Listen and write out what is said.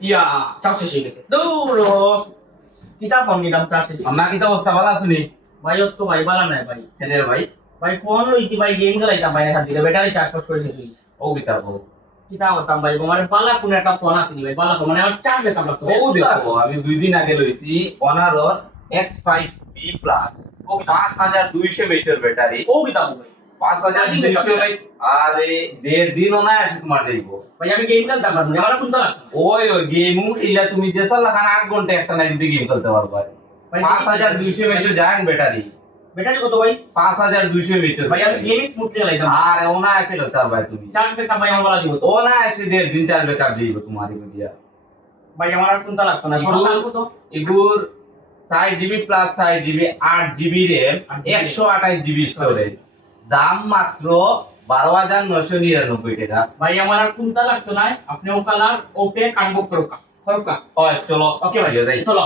ইয়া charge শেষ হয়ে গেছে দৌড়ো কিতা ফোন নিলাম চার্জ শেষ আমরা কি তো অবস্থা ভালো আছেনি? ভাই ওর তো ভাই বালা নাই ভাই এদের ভাই ভাই ফোন লইতি ভাই গেম খেলাইতাম ভাই এখান থেকে ব্যাটারি চার্জ করে শেষ হয়ে ও কিতা বল কিতা করতাম ভাই মানে বালা কোন একটা ফোন আছে ভাই বালা ফোন মানে আমার চার্জ বেকআপ লাগতো ও দেখো আমি 2 দিন আগে লইছি Honor X5B Plus ও 5200 mAh ব্যাটারি ও কিতা ভাই 5200 ভাই আরে দেড় দিনও না আসে তোমার যাইবো ভাই আমি গেম খেলতাম না আমার কোন তো লাগতো ওই গেমও খেলা তুমি যে সালা খান 8 ঘন্টা একটা না যদি গেম খেলতে পারবা ভাই 5200 mAh জায়ান্ট ব্যাটারি ব্যাটারি কত ভাই 5200 mAh ভাই আমি গেম স্মুথলি খেলাইতাম আর ওনা আসে খেলতে পারবা তুমি চার্জ বেকআপ ভাই আমার বালা দিব তো ওনা আসে দেড় দিন চার বেকআপ দিব তোমার দিয়া ভাই আমার আর কোন তো লাগতো না ফোন লাগতো তো এগুর 4GB plus 4GB 8GB RAM 128GB storage দাম মাত্র 12999 টাকা ভাই আমার আর কোনটা লাগতো না আপনি ও কালার ওপে কানবো করকা করকা ওই চলো ওকে ভাই যাই চলো